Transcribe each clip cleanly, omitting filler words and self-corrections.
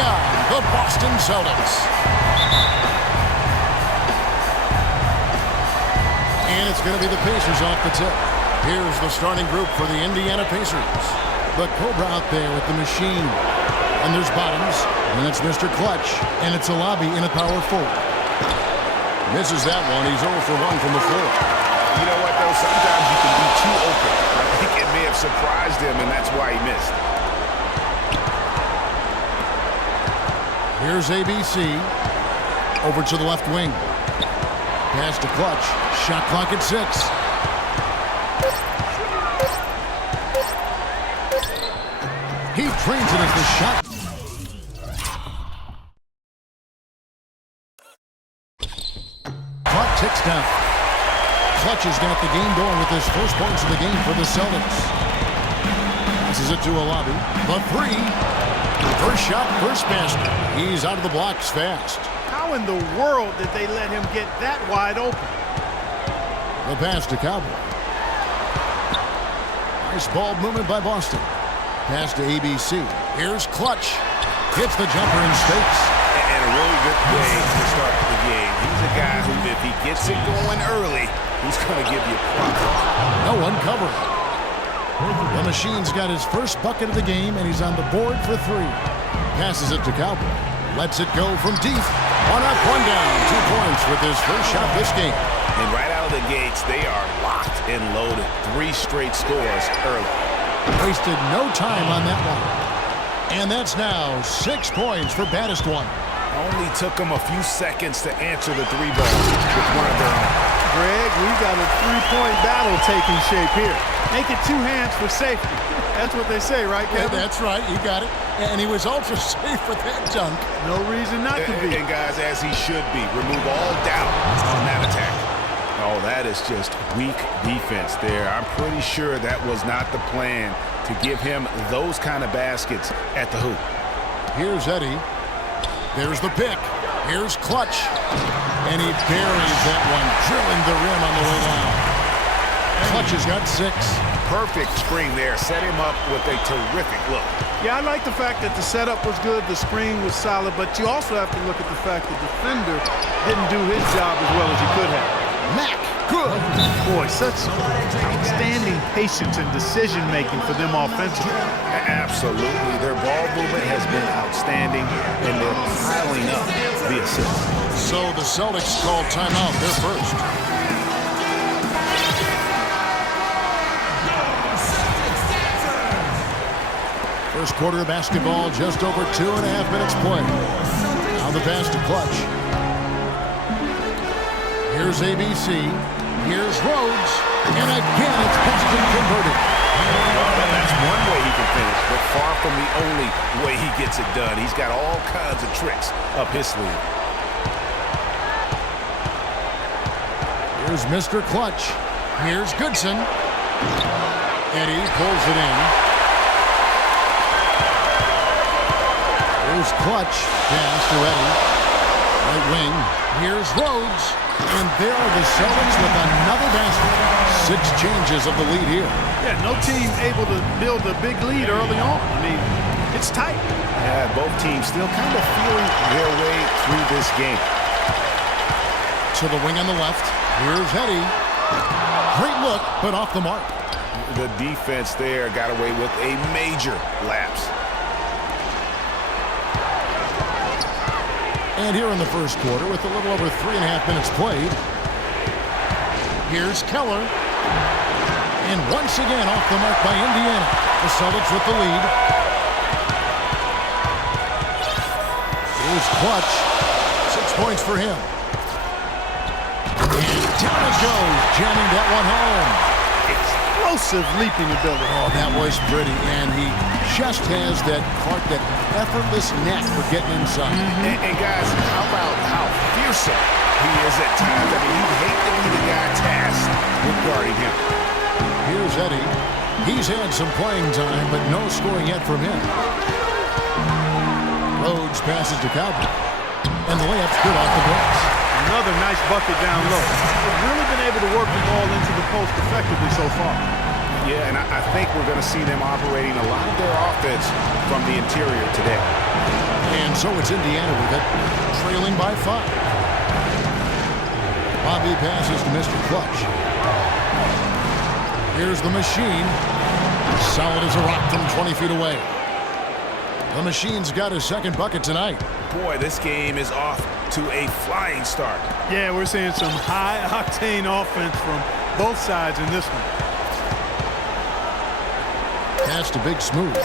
on, the Boston Celtics. And it's going to be the Pacers off the tip. Here's the starting group for the Indiana Pacers. The Cobra out there with the machine. And there's Bottoms, and it's Mr. Clutch. And it's a lobby in a power forward. Misses that one. He's 0 for 1 from the floor. You know what, though? Sometimes you can be too open. I think it may have surprised him, and that's why he missed. Here's ABC. Over to the left wing. Pass to Clutch. Shot clock at 6. He trains it as the shot. Clock ticks down. Clutch has got the game going with his first points of the game for the Celtics. Passes it to a lobby. The 3. First shot, first basket. He's out of the blocks fast. How in the world did they let him get that wide open? The pass to Cowboy. Nice ball movement by Boston. Pass to ABC. Here's Clutch. Hits the jumper in space. And a really good way to start the game. He's a guy who, if he gets it going early, he's going to give you props. No one covering. The machine's got his first bucket of the game, and he's on the board for 3. Passes it to Cowboy. Lets it go from deep. 1 up, 1 down. 2 points with his first shot this game. And right out of the gates, they are locked and loaded. 3 straight scores early. Wasted no time on that one. And that's now 6 points for baddest one. Only took them a few seconds to answer the 3 ball with one of their own. Greg, we've got a 3-point battle taking shape here. Make it 2 hands for safety. That's what they say, right, Kevin? Yeah, that's right. You got it. And he was ultra safe with that dunk. No reason not to be. And guys, as he should be, remove all doubt on that attack. Oh, that is just weak defense there. I'm pretty sure that was not the plan to give him those kind of baskets at the hoop. Here's Eddie. There's the pick. Here's Clutch. And he buries that one, drilling the rim on the way down. Clutch has got 6. Perfect screen there. Set him up with a terrific look. Yeah, I like the fact that the setup was good, the screen was solid, but you also have to look at the fact the defender didn't do his job as well as he could have. Mack, good. Boy, such outstanding patience and decision-making for them offensively. Absolutely. Their ball movement has been outstanding, and they're piling up the assists. So the Celtics call timeout. They're first. First quarter of basketball, just over 2.5 minutes played. Now the pass to Clutch. Here's ABC. Here's Rhodes. And again, it's Boston converted. Well, that's one way he can finish, but far from the only way he gets it done. He's got all kinds of tricks up his sleeve. Here's Mr. Clutch. Here's Goodson. Eddie pulls it in. Here's Clutch. Pass to Eddie. Right wing. Here's Rhodes. And there are the Celtics with another basket. 6 changes of the lead here. Yeah, no team able to build a big lead early on. I mean, it's tight. Yeah, both teams still kind of feeling their way through this game. To the wing on the left. Here's Eddie. Great look, but off the mark. The defense there got away with a major lapse. And here in the first quarter, with a little over 3.5 minutes played, here's Keller. And once again off the mark by Indiana. The Celtics with the lead. Here's Clutch. 6 points for him. And down it goes, jamming that one home. Explosive leaping ability. Oh, that was pretty. And he just has that effortless knack for getting inside. And guys, how about how fearsome he is at times? I mean, you'd hate to be the guy tasked with guarding him. Here's Eddie. He's had some playing time, but no scoring yet from him. Rhodes passes to Cowboy. And the layup's good off the glass. Another nice bucket down low. They've really been able to work the ball into the post effectively so far. Yeah, and I think we're going to see them operating a lot of their offense from the interior today. And So it's Indiana with it, trailing by 5. Bobby passes to Mr. Clutch. Here's the machine. Solid as a rock from 20 feet away. The machine's got his second bucket tonight. Boy, this game is off to a flying start. Yeah, we're seeing some high-octane offense from both sides in this one. Pass to Big Smooth.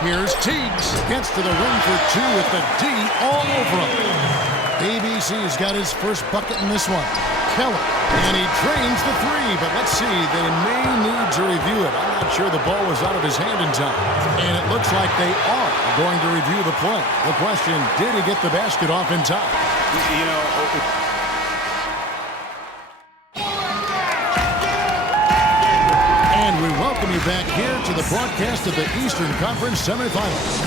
Here's Teagues. Gets to the rim for 2 with the D all over him. ABC's got his first bucket in this one. Keller. And he drains the 3, but let's see. They may need to review it. I'm not sure the ball was out of his hand in time. And it looks like they are going to review the play. The question, did he get the basket off in time? You know... And we welcome you back here to the broadcast of the Eastern Conference semifinals.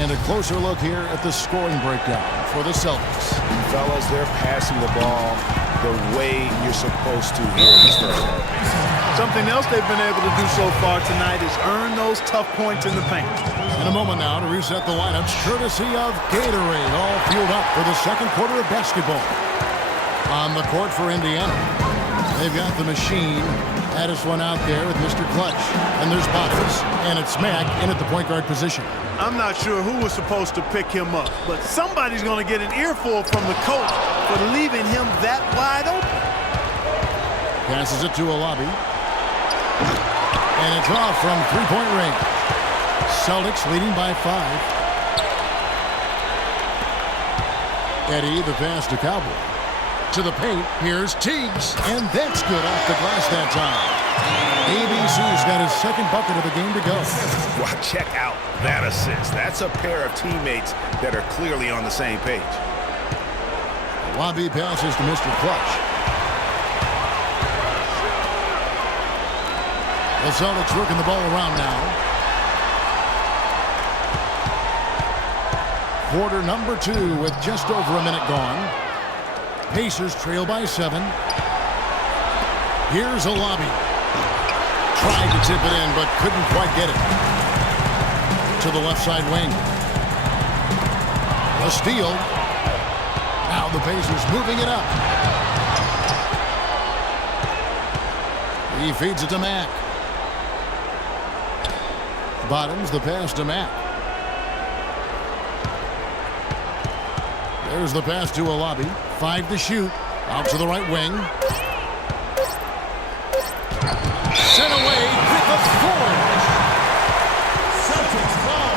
And a closer look here at the scoring breakdown for the Celtics. Fellas, they're passing the ball the way you're supposed to here in this first half. Something else they've been able to do so far tonight is earn those tough points in the paint. In a moment now to reset the lineups, courtesy of Gatorade, all fueled up for the second quarter of basketball. On the court for Indiana, they've got the machine. Addis one out there with Mr. Clutch. And there's Bottas, and it's Mack in at the point guard position. I'm not sure who was supposed to pick him up, but somebody's going to get an earful from the coach for leaving him that wide open. Passes it to a lobby. And it's off from three-point range. Celtics leading by 5. Eddie, the pass to Cowboy. To the paint, here's Teagues, and that's good off the glass that time. ABC's got his second bucket of the game to go. Well, check out that assist. That's a pair of teammates that are clearly on the same page. Lobby passes to Mr. Clutch. The Celtics working the ball around now. Quarter number 2 with just over a minute gone. Pacers trail by 7. Here's a lobby. Tried to tip it in, but couldn't quite get it. To the left side wing. A steal. Now the Pacers moving it up. He feeds it to Mack. Bottoms the pass to Mack. There's the pass to a lobby. 5 to shoot. Out to the right wing. Sent away with a 4. Celtics ball.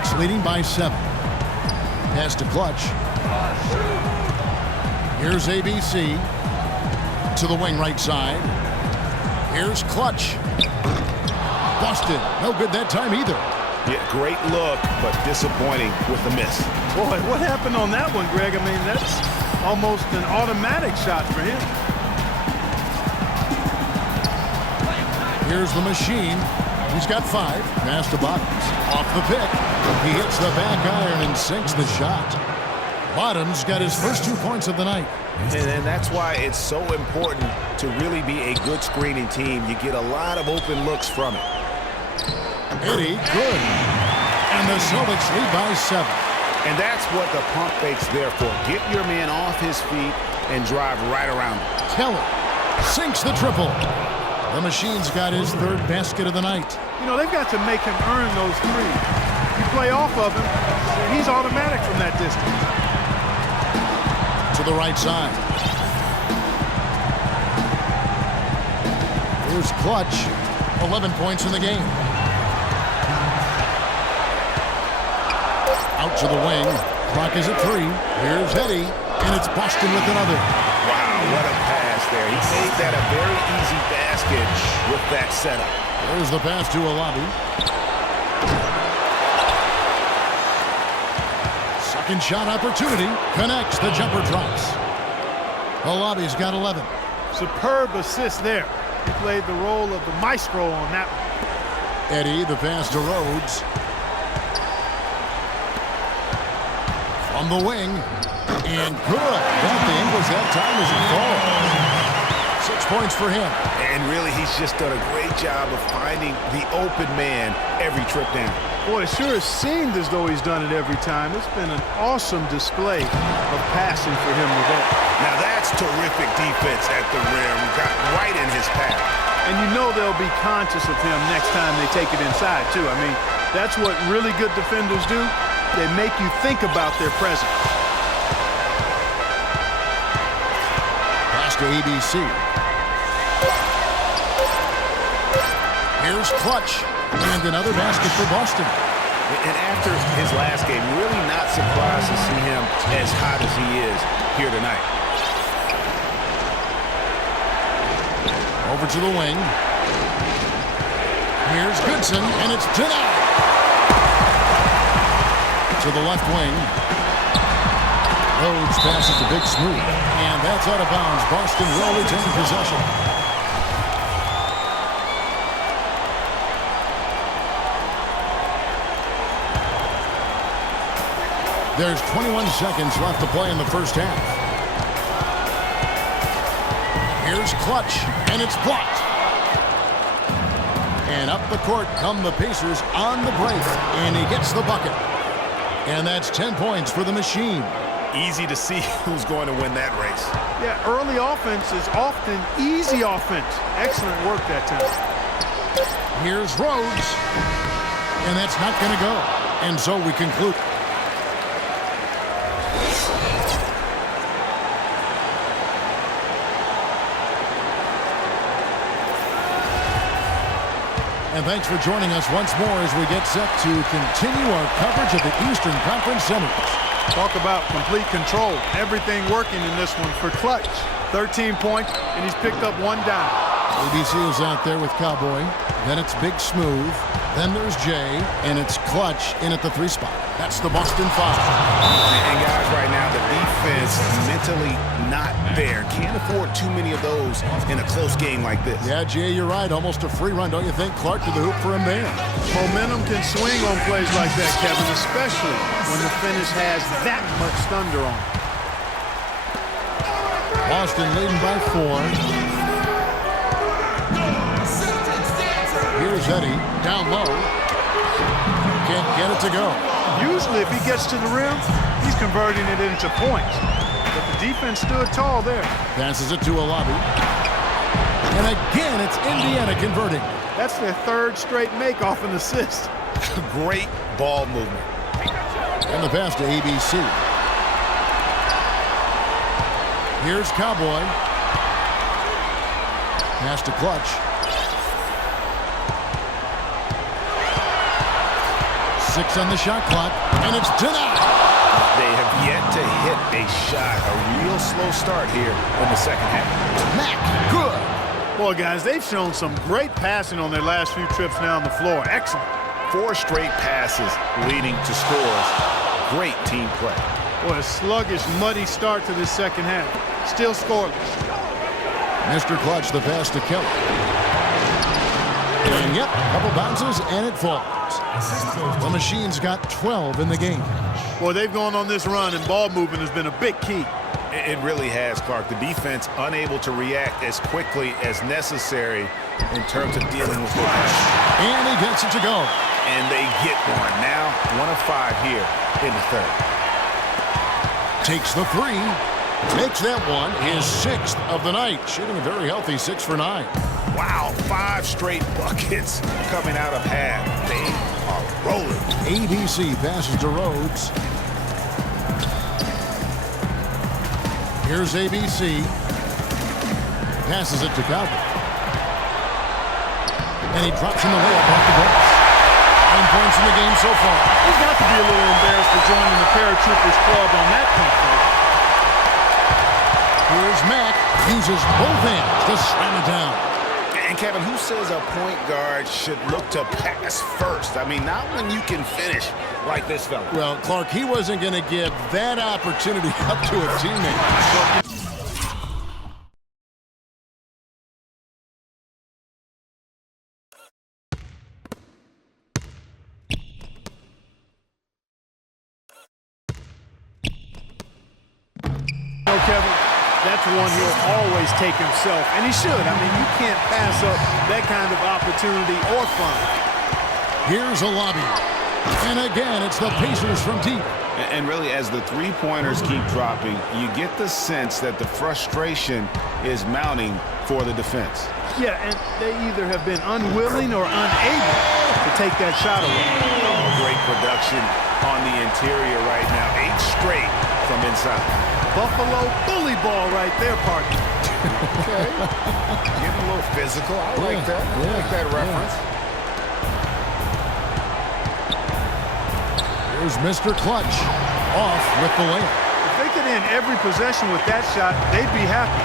Celtics leading by 7. Pass to Clutch. Here's ABC. To the wing right side. Here's Clutch. Busted. No good that time either. Yeah, great look, but disappointing with the miss. Boy, what happened on that one, Greg? I mean, that's almost an automatic shot for him. Here's the machine. He's got 5. Pass to Bottoms. Off the pick. He hits the back iron and sinks the shot. Bottoms got his first 2 points of the night. And that's why it's so important to really be a good screening team. You get a lot of open looks from it. Eddie, good. And the Celtics lead by 7. And that's what the pump fake's there for. Get your man off his feet and drive right around him. Keller sinks the triple. The machine's got his 3rd basket of the night. You know, they've got to make him earn those 3. You play off of him, and he's automatic from that distance. To the right side. Here's Clutch. 11 points in the game. Out to the wing. Clock is at 3. Here's Eddie, and it's Boston with another. Wow, what a pass there. He made that a very easy basket with that setup. There's the pass to a lobby. Second shot opportunity. Connects. The jumper drops. A lobby's got 11. Superb assist there. He played the role of the maestro on that one. Eddie, the pass to Rhodes. On the wing, and good. Got the English that time as he falls. 6 points for him. And really, he's just done a great job of finding the open man every trip down. Boy, it sure has seemed as though he's done it every time. It's been an awesome display of passing for him today. Now that's terrific defense at the rim. Got right in his path. And you know they'll be conscious of him next time they take it inside, too. I mean, that's what really good defenders do. They make you think about their presence. Pass to ABC. Here's Clutch. And another basket for Boston. And after his last game, really not surprised to see him as hot as he is here tonight. Over to the wing. Here's Goodson, and it's denied. To the left wing. Rhodes passes to Big Smooth. And that's out of bounds. Boston will retain possession. There's 21 seconds left to play in the first half. Here's Clutch, and it's blocked. And up the court come the Pacers on the break, and he gets the bucket. And that's 10 points for the Machine. Easy to see who's going to win that race. Yeah, early offense is often easy offense. Excellent work that time. Here's Rhodes, and that's not going to go. And so we conclude. And thanks for joining us once more as we get set to continue our coverage of the Eastern Conference Semis. Talk about complete control. Everything working in this one for Clutch. 13 points, and he's picked up one dime. ABC is out there with Cowboy. Then it's Big Smooth. Then there's Jay, and it's Clutch in at the 3 spot. That's the Boston 5. And guys, right now, the defense mentally not there. Can't afford too many of those in a close game like this. Yeah, Jay, you're right. Almost a free run, don't you think? Clark to the hoop for him there. Momentum can swing on plays like that, Kevin, especially when the finish has that much thunder on it. Boston leading by 4. Here's Eddie, down low. Can't get it to go. Usually if he gets to the rim, he's converting it into points. But the defense stood tall there. Passes it to a lobby. And again, it's Indiana converting. That's their 3rd straight make off an assist. Great ball movement. And the pass to ABC. Here's Cowboy. Pass to Clutch. 6 on the shot clock, and it's denied. They have yet to hit a shot. A real slow start here in the second half. Mack, good. Boy, guys, they've shown some great passing on their last few trips down the floor. Excellent. 4 straight passes leading to scores. Great team play. Boy, a sluggish, muddy start to this second half. Still scoreless. Mr. Clutch, the pass to Kelly. And yep, couple bounces, and it falls. The Machine's got 12 in the game. Boy, they've gone on this run, and ball movement has been a big key. It really has, Clark. The defense unable to react as quickly as necessary in terms of dealing with the pressure. And he gets it to go. And they get one. Now 1 of 5 here in the 3rd. Takes the 3. Makes that one his 6th of the night. Shooting a very healthy 6 for 9. Wow, 5 straight buckets coming out of half. They are rolling. ABC passes to Rhodes. Here's ABC. Passes it to Cowboy. And he drops in the layup off the glass. 9 points in the game so far. He's got to be a little embarrassed for joining the Paratroopers club on that point. Here's Mack. Uses both hands to slam it down. And Kevin, who says a point guard should look to pass first? I mean, not when you can finish like this fella. Well, Clark, he wasn't going to give that opportunity up to a teammate. Kevin, That's one he'll always take himself, and he should. I mean, you can't pass up that kind of opportunity or fun. Here's a lobby. And again, it's the Pacers from deep. And really, as the three-pointers keep dropping, you get the sense that the frustration is mounting for the defense. Yeah, and they either have been unwilling or unable to take that shot away. Oh, great production on the interior right now. 8 straight from inside. Buffalo bully ball right there, partner. Okay. Getting a little physical. I like that. I like that reference. Here's Mr. Clutch off with the layup. If they could end every possession with that shot, they'd be happy.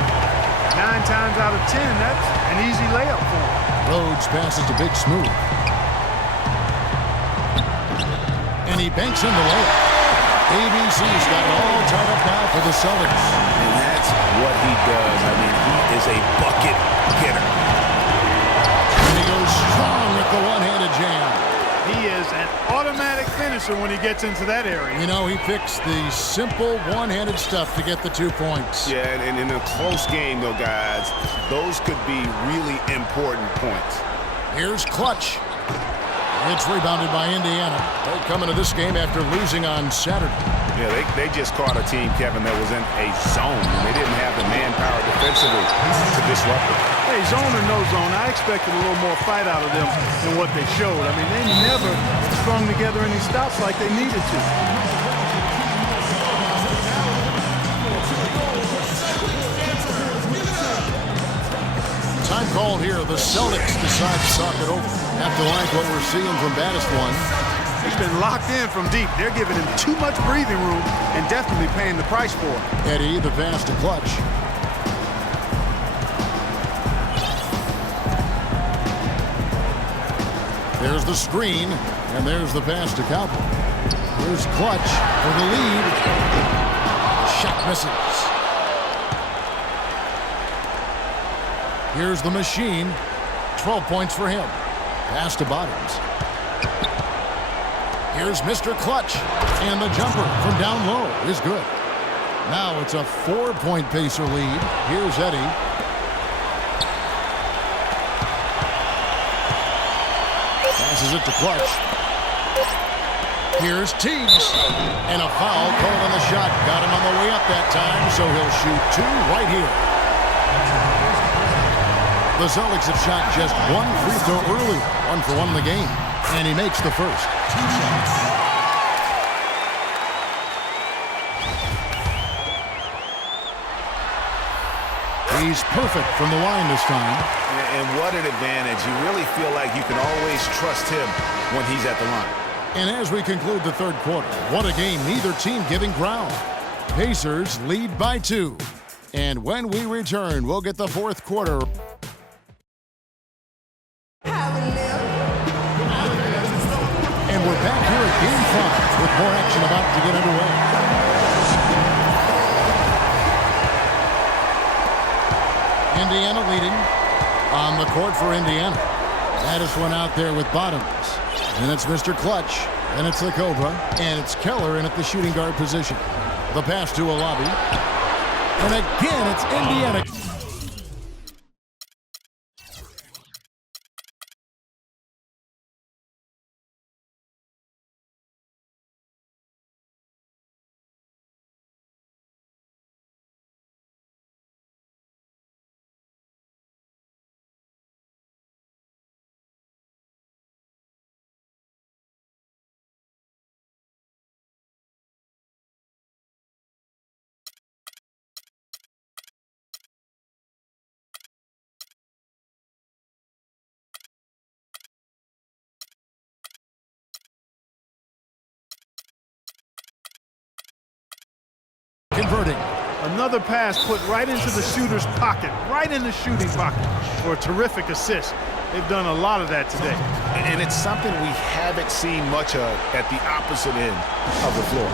9 times out of 10, that's an easy layup for them. Rhodes passes to Big Smooth. And he banks in the layup. ABC's got it all tied up now for the Celtics. And that's what he does. I mean, he is a bucket getter. And he goes strong with the one-handed jam. He is an automatic finisher when he gets into that area. You know, he picks the simple one-handed stuff to get the 2 points. Yeah, and in a close game, though, guys, those could be really important points. Here's Clutch. It's rebounded by Indiana. They come into this game after losing on Saturday. Yeah, they just caught a team, Kevin, that was in a zone, and they didn't have the manpower defensively to disrupt it. Hey, zone or no zone, I expected a little more fight out of them than what they showed. I mean, they never strung together any stops like they needed to. Time called here. The Celtics decide to talk it over. Have to like what we're seeing from Baddest One. He's been locked in from deep. They're giving him too much breathing room and definitely paying the price for it. Eddie, the pass to Clutch. There's the screen, and there's the pass to Cowboy. Here's Clutch for the lead. Shot misses. Here's the machine. 12 points for him. Pass to Bottoms. Here's Mr. Clutch. And the jumper from down low is good. Now it's a 4-point Pacer lead. Here's Eddie. Passes it to Clutch. Here's Teagues. And a foul called on the shot. Got him on the way up that time, so he'll shoot 2 right here. The Celtics have shot just 1 free throw early. 1 for 1 in the game. And he makes the first. He's perfect from the line this time. And what an advantage. You really feel like you can always trust him when he's at the line. And as we conclude the third quarter, what a game, neither team giving ground. Pacers lead by 2. And when we return, we'll get the fourth quarter. And we're back here at Game 5 with more action about to get underway. Indiana leading on the court for Indiana. Addis one out there with Bottoms. And it's Mr. Clutch. And it's the Cobra. And it's Keller in at the shooting guard position. The pass to Alabi. And again, it's Indiana. Converting. Another pass put right into the shooter's pocket, right in the shooting pocket for a terrific assist. They've done a lot of that today. And it's something we haven't seen much of at the opposite end of the floor.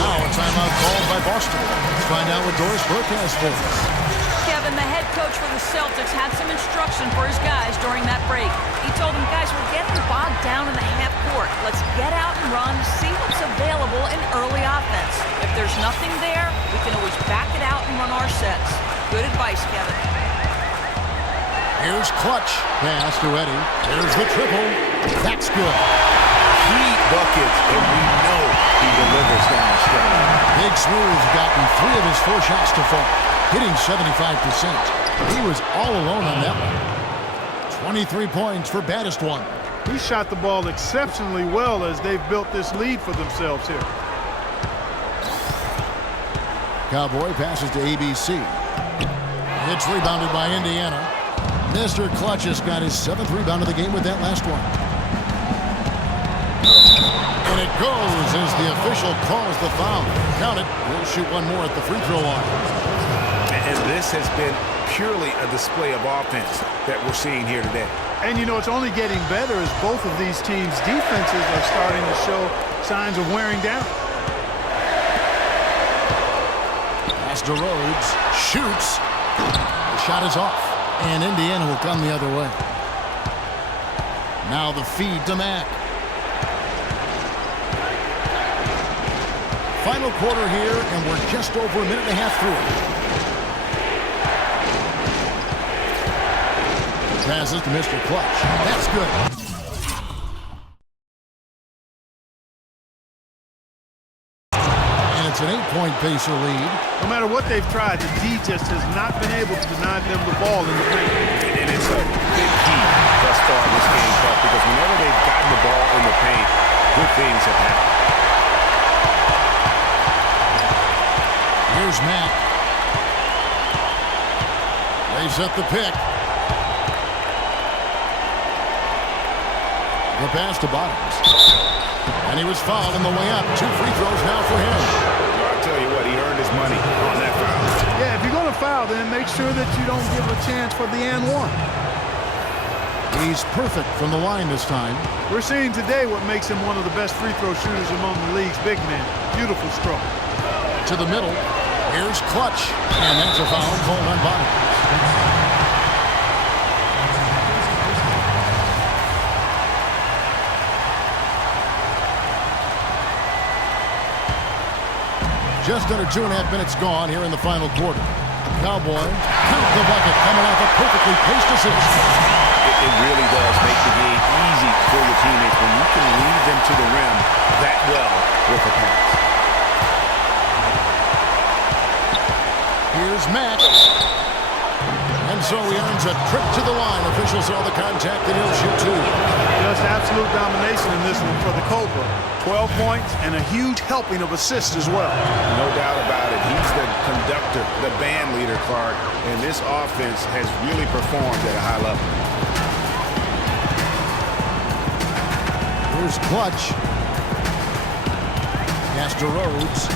Now a timeout called by Boston. Let's find out what Doris Burke has for us. Kevin, the head coach for the Celtics had some instruction for his guys during that break. He told them, guys, we're getting bogged down in the half court. Let's get out and run, see what's available in early offense. If there's nothing there, we can always back it out and run our sets. Good advice, Kevin. Here's Clutch. Pass to Eddie. Here's the triple. That's good. Key buckets, and we know he delivers down the stretch. Big Smooth's gotten 3 of his 4 shots to fall, hitting 75%. He was all alone on that one. 23 points for baddest one. He shot the ball exceptionally well as they've built this lead for themselves here. Cowboy passes to ABC. It's rebounded by Indiana. Mr. Clutch has got his 7th rebound of the game with that last one. And it goes as the official calls the foul. Count it. We'll shoot one more at the free throw line. And this has been purely a display of offense that we're seeing here today. And, you know, it's only getting better as both of these teams' defenses are starting to show signs of wearing down. Pass to Rhodes. Shoots. The shot is off. And Indiana will come the other way. Now the feed to Mack. Final quarter here, and we're just over a minute and a half through it. Passes to Mr. Clutch. That's good. And it's an 8-point Pacer lead. No matter what they've tried, the D just has not been able to deny them the ball in the paint. And it's a big key thus far in this game, Buck, because whenever they've gotten the ball in the paint, good things have happened. Here's Mack. They set the pick. The pass to Bottoms. And he was fouled on the way up. 2 free throws now for him. I'll tell you what, he earned his money on that foul. Yeah, if you're going to foul, then make sure that you don't give a chance for the and one. He's perfect from the line this time. We're seeing today what makes him one of the best free throw shooters among the league's big men. Beautiful stroke. To the middle. Here's Clutch. And that's a foul called on Bottoms. Just under 2.5 minutes gone here in the final quarter. Cowboy, count the bucket, coming off a perfectly paced assist. It really does make the game easy for your teammates when you can lead them to the rim that well with a pass. Here's Mack. And so he earns a trip to the line. Officials saw the contact and he'll shoot 2. Just absolute domination in this one for the Cobra. 12 points and a huge helping of assists as well. No doubt about it. He's the conductor, the band leader, Clark, and this offense has really performed at a high level. Here's Clutch. Pass to Rhodes.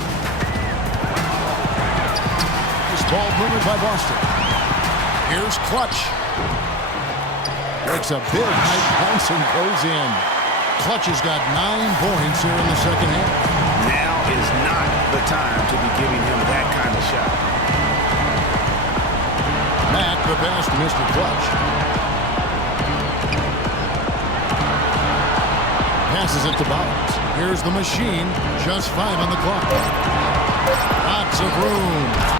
This ball moved by Boston. Here's Clutch. Makes a big high bounce and goes in. Clutch has got 9 points here in the second half. Now is not the time to be giving him that kind of shot. Mack, the pass to Mr. Clutch. Passes it to Bottoms. Here's the machine. Just 5 on the clock. Lots of room.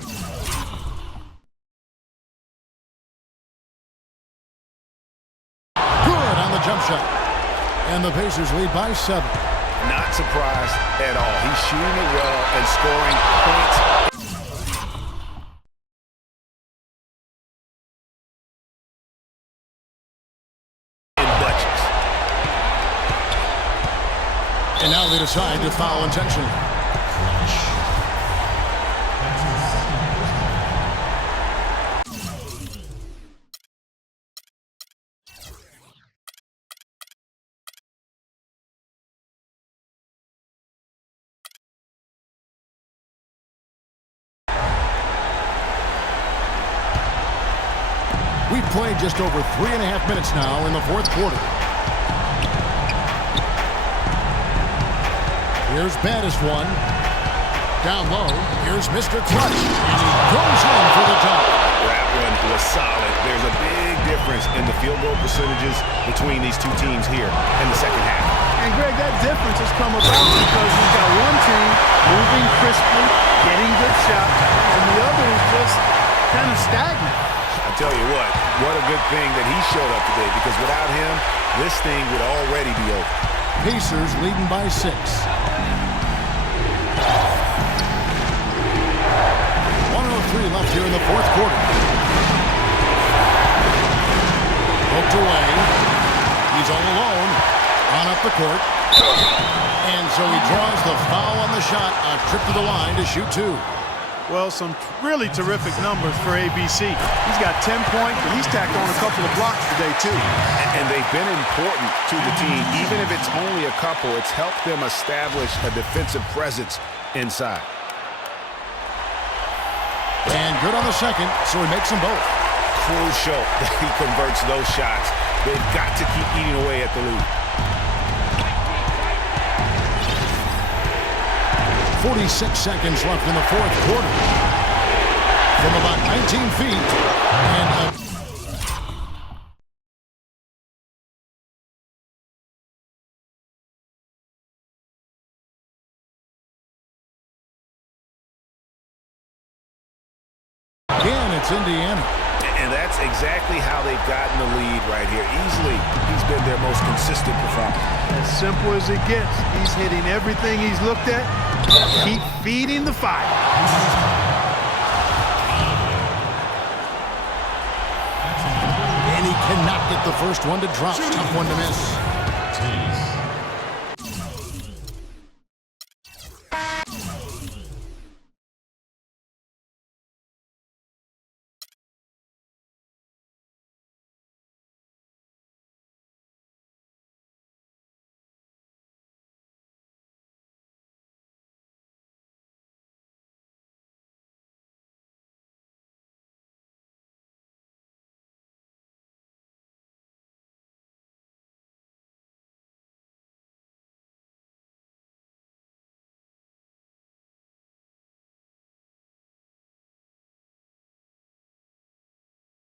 Jump shot. And the Pacers lead by 7. Not surprised at all. He's shooting it well and scoring points. In bunches. And now they decide to foul intentionally. We've played just over 3.5 minutes now in the fourth quarter. Here's baddest one. Down low. Here's Mr. Clutch. And he goes in for the dunk. That one was solid. There's a big difference in the field goal percentages between these two teams here in the second half. And, Greg, that difference has come about because we've got one team moving crisply, getting good shots, and the other is just kind of stagnant. I tell you what a good thing that he showed up today, because without him, this thing would already be over. Pacers leading by 6. 1:03 left here in the fourth quarter. Poked away. He's all alone. On up the court. And so he draws the foul on the shot. A trip to the line to shoot 2. Well, some really terrific numbers for ABC. He's got 10 points, but he's tacked on a couple of blocks today, too. And they've been important to the team. Even if it's only a couple, it's helped them establish a defensive presence inside. And good on the second, so he makes them both. Crucial that he converts those shots. They've got to keep eating away at the lead. 46 seconds left in the fourth quarter. From about 19 feet. And again, it's Indiana. And that's exactly how they've gotten the lead right here. Easily, he's been their most consistent performer. As simple as it gets. He's hitting everything he's looked at. Keep feeding the fire. And he cannot get the first one to drop. Tough one to miss.